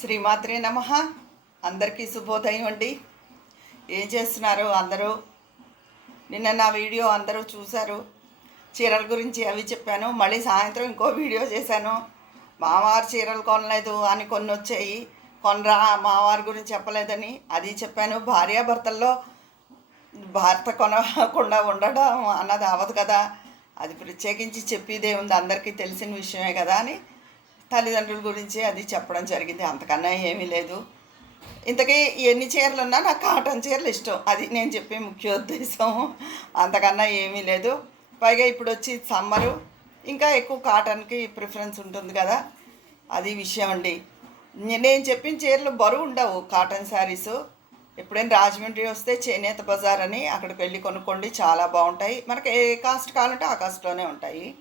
శ్రీమాత్రే నమ. అందరికీ శుభోదయం అండి. ఏం చేస్తున్నారు అందరూ? నిన్న నా వీడియో అందరూ చూశారు. చీరల గురించి అవి చెప్పాను. మళ్ళీ సాయంత్రం ఇంకో వీడియో చేశాను. మావారు చీరలు కొనలేదు అని కొన్ని వచ్చాయి. కొనరా మావారి గురించి చెప్పలేదని అది చెప్పాను. భార్యాభర్తల్లో భర్త కొనకుండా ఉండడం అన్నది అవ్వదు కదా. అది ప్రత్యేకించి చెప్పేదే ఉంది. అందరికీ తెలిసిన విషయమే కదా అని తల్లిదండ్రుల గురించి అది చెప్పడం జరిగింది. అంతకన్నా ఏమీ లేదు. ఇంతకీ ఎన్ని చీరలు ఉన్నా నాకు కాటన్ చీరలు ఇష్టం. అది నేను చెప్పే ముఖ్య ఉద్దేశం. అంతకన్నా ఏమీ లేదు. పైగా ఇప్పుడు వచ్చి సమ్మరు. ఇంకా ఎక్కువ కాటన్కి ప్రిఫరెన్స్ ఉంటుంది కదా. అది విషయం అండి. నేను చెప్పిన చీరలు బరువు ఉండవు. కాటన్ శారీస్. ఎప్పుడైనా రాజమండ్రి వస్తే చేనేత బజార్ అని అక్కడికి వెళ్ళి కొనుక్కోండి. చాలా బాగుంటాయి. మనకి ఏ కాస్ట్ కావాలంటే ఆ కాస్ట్లోనే ఉంటాయి.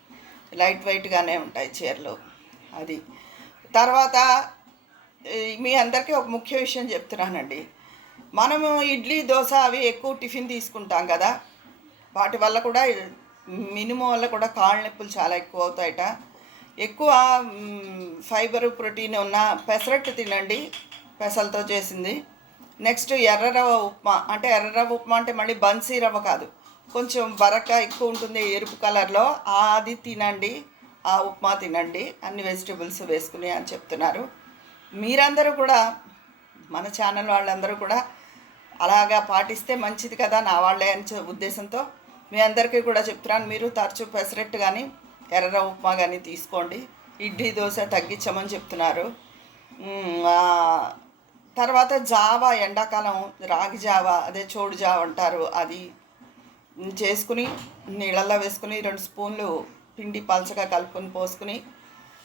లైట్ వెయిట్గానే ఉంటాయి చీరలు. అది. తర్వాత మీ అందరికీ ఒక ముఖ్య విషయం చెప్తున్నానండి. మనము ఇడ్లీ దోశ అవి ఎక్కువ టిఫిన్ తీసుకుంటాం కదా. వాటి వల్ల కూడా మినిమం వల్ల కూడా కాళ్ళ నొప్పులు చాలా ఎక్కువ అవుతాయట. ఎక్కువ ఫైబర్ ప్రోటీన్ ఉన్న పెసరట్టు తినండి. పెసలతో చేసింది. నెక్స్ట్ ఎర్ర రవ్వ ఉప్మా. అంటే ఎర్ర రవ్వ ఉప్మా అంటే మళ్ళీ బన్సీ రవ్వ కాదు. కొంచెం బరక ఎక్కువ ఉంటుంది ఎరుపు కలర్లో. అది తినండి. ఆ ఉప్మా తినండి అన్ని వెజిటేబుల్స్ వేసుకుని అని చెప్తున్నారు. మీరందరూ కూడా మన ఛానల్ వాళ్ళందరూ కూడా అలాగా పాటిస్తే మంచిది కదా నా వాళ్ళే అని ఉద్దేశంతో మీ అందరికీ కూడా చెప్తున్నాను. మీరు తరచూ పెసరెట్టు కానీ ఎర్ర ఉప్మా కానీ తీసుకోండి. ఇడ్లీ దోశ తగ్గించమని చెప్తున్నారు. తర్వాత జావా ఎండాకాలం రాగి జావా అదే చోడు జావ అంటారు. అది చేసుకుని నీళ్ళల్లో వేసుకుని రెండు స్పూన్లు పిండి పలచగా కలుపుకొని పోసుకుని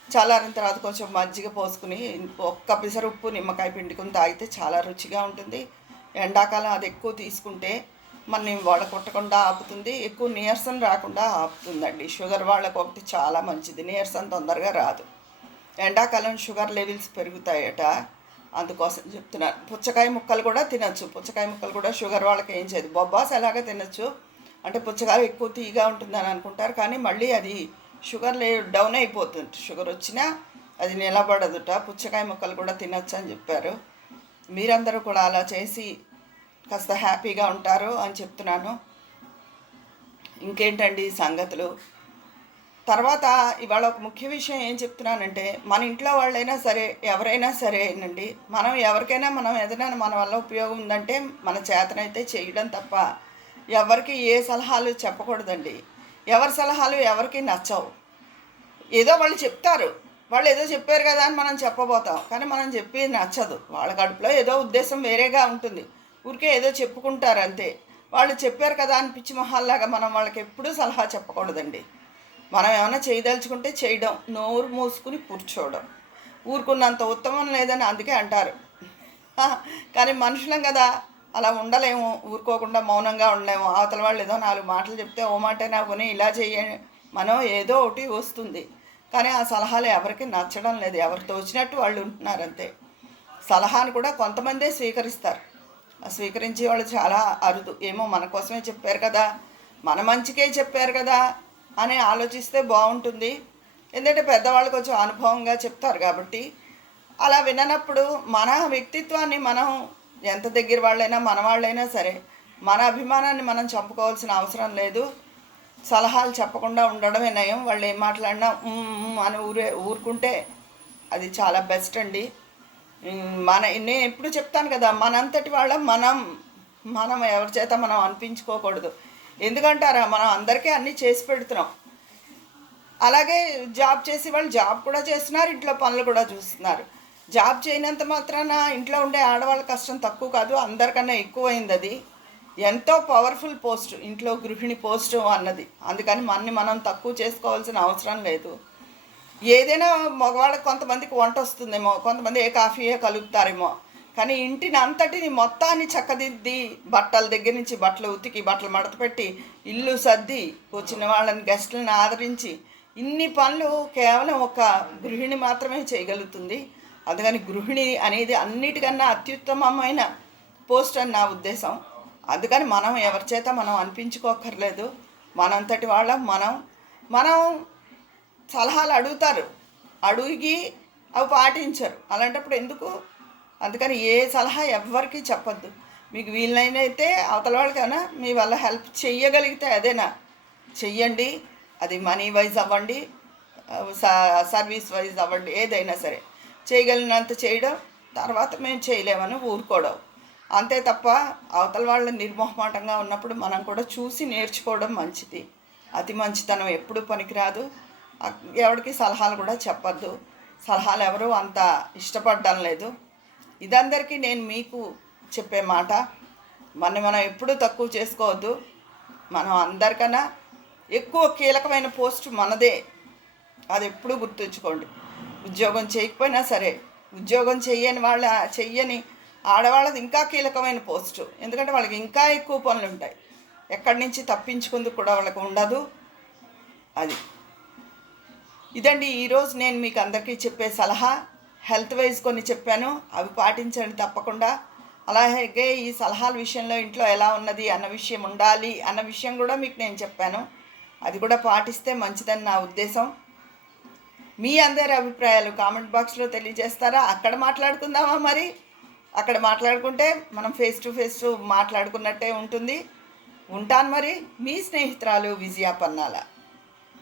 చల్లారిన తర్వాత కొంచెం మజ్జిగ పోసుకుని ఒక్క పిసరు ఉప్పు నిమ్మకాయ పిండుకుని తాగితే చాలా రుచిగా ఉంటుంది. ఎండాకాలం అది ఎక్కువ తీసుకుంటే మనమే వడ కొట్టకుండా ఆపుతుంది. ఎక్కువ నీరసం రాకుండా ఆపుతుందండి. షుగర్ వాళ్ళకు ఒకటి చాలా మంచిది. నీరసం తొందరగా రాదు. ఎండాకాలం షుగర్ లెవెల్స్ పెరుగుతాయట. అందుకోసం చెప్తున్నాను. పుచ్చకాయ ముక్కలు కూడా తినచ్చు. పుచ్చకాయ ముక్కలు కూడా షుగర్ వాళ్ళకి ఏం చేయదు. బొబ్బాస్ ఎలాగ తినచ్చు. అంటే పుచ్చకాయ ఎక్కువ తీగా ఉంటుందని అనుకుంటారు. కానీ మళ్ళీ అది షుగర్ లే డౌన్ అయిపోతుంది. షుగర్ వచ్చినా అది నిలబడదుట. పుచ్చకాయ ముక్కలు కూడా తినచ్చు అని చెప్పారు. మీరందరూ కూడా అలా చేసి కాస్త హ్యాపీగా ఉంటారు అని చెప్తున్నాను. ఇంకేంటండి సంగతులు? తర్వాత ఇవాళ ఒక ముఖ్య విషయం ఏం చెప్తున్నానంటే మన ఇంట్లో వాళ్ళైనా సరే ఎవరైనా సరేనండి మనం ఎవరికైనా మనం ఏదైనా మన వల్ల ఉపయోగం ఉందంటే మన చేతనైతే చేయడం తప్ప ఎవరికి ఏ సలహాలు చెప్పకూడదండి. ఎవరి సలహాలు ఎవరికి నచ్చవు. ఏదో వాళ్ళు చెప్తారు. వాళ్ళు ఏదో చెప్పారు కదా అని మనం చెప్పబోతాం. కానీ మనం చెప్పేది నచ్చదు. వాళ్ళ కడుపులో ఏదో ఉద్దేశం వేరేగా ఉంటుంది. ఊరికే ఏదో చెప్పుకుంటారు అంతే వాళ్ళు చెప్పారు కదా అని పిచ్చి మొహాల్లాగా మనం వాళ్ళకి ఎప్పుడూ సలహా చెప్పకూడదండి. మనం ఏమైనా చేయదలుచుకుంటే చేయడం నోరు మూసుకుని కూర్చోవడం. ఊరుకున్నంత ఉత్తమం లేదని అందుకే అంటారు. కానీ మనుషులం కదా. అలా ఉండలేము ఊరుకోకుండా మౌనంగా ఉండలేము. అవతల వాళ్ళు ఏదో నాలుగు మాటలు చెప్తే ఓ మాటైనా కొని ఇలా చెయ్య మనం ఏదో ఒకటి వస్తుంది. కానీ ఆ సలహాలు ఎవరికి నచ్చడం లేదు. ఎవరు తోచినట్టు వాళ్ళు ఉంటున్నారు అంతే. సలహాను కూడా కొంతమందే స్వీకరిస్తారు. స్వీకరించే వాళ్ళు చాలా అరుదు. ఏమో మన కోసమే చెప్పారు కదా మన మంచికే చెప్పారు కదా అని ఆలోచిస్తే బాగుంటుంది. ఎందుకంటే పెద్దవాళ్ళు కొంచెం అనుభవంగా చెప్తారు కాబట్టి. అలా విననప్పుడు మన వ్యక్తిత్వాన్ని మనం ఎంత దగ్గర వాళ్ళైనా మన వాళ్ళైనా సరే మన అభిమానాన్ని మనం చంపుకోవాల్సిన అవసరం లేదు. సలహాలు చెప్పకుండా ఉండడమే నయం. వాళ్ళు ఏం మాట్లాడినా అని ఊరే ఊరుకుంటే అది చాలా బెస్ట్ అండి. మన నేను ఎప్పుడు చెప్తాను కదా మనంతటి వాళ్ళ మనం మనం ఎవరి చేత మనం అనిపించుకోకూడదు. ఎందుకంటారా మనం అందరికీ అన్నీ చేసి పెడుతున్నాం. అలాగే జాబ్ చేసే వాళ్ళు జాబ్ కూడా చేస్తున్నారు ఇంట్లో పనులు కూడా చూస్తున్నారు. జాబ్ చేయనంత మాత్రాన ఇంట్లో ఉండే ఆడవాళ్ళ కష్టం తక్కువ కాదు అందరికన్నా ఎక్కువైంది అది. ఎంతో పవర్ఫుల్ పోస్ట్ ఇంట్లో గృహిణి పోస్ట్ అన్నది. అందుకని మనని మనం తక్కువ చేసుకోవాల్సిన అవసరం లేదు. ఏదైనా మగవాళ్ళకి కొంతమందికి వంట వస్తుందేమో కొంతమంది ఏ కాఫీయే కలుపుతారేమో. కానీ ఇంటిని అంతటిని మొత్తాన్ని చక్కదిద్ది బట్టల దగ్గర నుంచి బట్టలు ఉతికి బట్టలు మడత పెట్టి ఇల్లు సర్ది వచ్చిన వాళ్ళని గెస్టులను ఆదరించి ఇన్ని పనులు కేవలం ఒక గృహిణి మాత్రమే చేయగలుగుతుంది. అందుకని గృహిణి అనేది అన్నిటికన్నా అత్యుత్తమమైన పోస్ట్ అని నా ఉద్దేశం. అందుకని మనం ఎవరి చేత మనం అనిపించుకోకర్లేదు మనంతటి వాళ్ళం మనం. మనం సలహాలు అడుగుతారు. అడిగి అవి పాటించరు. అలాంటప్పుడు ఎందుకు? అందుకని ఏ సలహా ఎవ్వరికీ చెప్పద్దు. మీకు వీలైనైతే అవతల వాళ్ళకైనా మీ వల్ల హెల్ప్ చెయ్యగలిగితే అదేనా? చెయ్యండి. అది మనీ వైజ్ అవ్వండి. స- సర్వీస్ వైజ్ అవ్వండి. ఏదైనా సరే. చేయగలిగినంత చేయడం తర్వాత మేము చేయలేమని ఊరుకోవడం. అంతే తప్ప అవతల వాళ్ళ నిర్మోహమాటంగా ఉన్నప్పుడు మనం కూడా చూసి నేర్చుకోవడం మంచిది. అతి మంచితనం ఎప్పుడు పనికిరాదు. ఎవరికి సలహాలు కూడా చెప్పద్దు. సలహాలు ఎవరు అంత ఇష్టపడడం లేదు. ఇదందరికీ నేను మీకు చెప్పే మాట. మనం మనం ఎప్పుడూ తక్కువ చేసుకోవద్దు. మనం అందరికన్నా ఎక్కువ కీలకమైన పోస్ట్ మనదే. అది ఎప్పుడూ గుర్తుంచుకోండి. ఉద్యోగం చేయకపోయినా సరే ఉద్యోగం చెయ్యని వాళ్ళ చెయ్యని ఆడవాళ్ళది ఇంకా కీలకమైన పోస్టు. ఎందుకంటే వాళ్ళకి ఇంకా ఎక్కువ పనులు ఉంటాయి. ఎక్కడి నుంచి తప్పించుకుందుకు కూడా వాళ్ళకి ఉండదు. అది. ఇదండి ఈరోజు నేను మీకు అందరికీ చెప్పే సలహా. హెల్త్ వైజ్ కొన్ని చెప్పాను. అవి పాటించండి తప్పకుండా. అలాగే ఈ సలహాల విషయంలో ఇంట్లో ఎలా ఉన్నది అన్న విషయం ఉండాలి అన్న విషయం కూడా మీకు నేను చెప్పాను. అది కూడా పాటిస్తే మంచిదని నా ఉద్దేశం. మీ అందరి అభిప్రాయాలు కామెంట్ బాక్స్లో తెలియజేస్తారా? అక్కడ మాట్లాడుకుందామా మరి? అక్కడ మాట్లాడుకుంటే మనం ఫేస్ టు ఫేస్ మాట్లాడుకున్నట్టే ఉంటుంది. ఉంటాను మరి. మీ స్నేహితురాలు విజయ పన్నాల.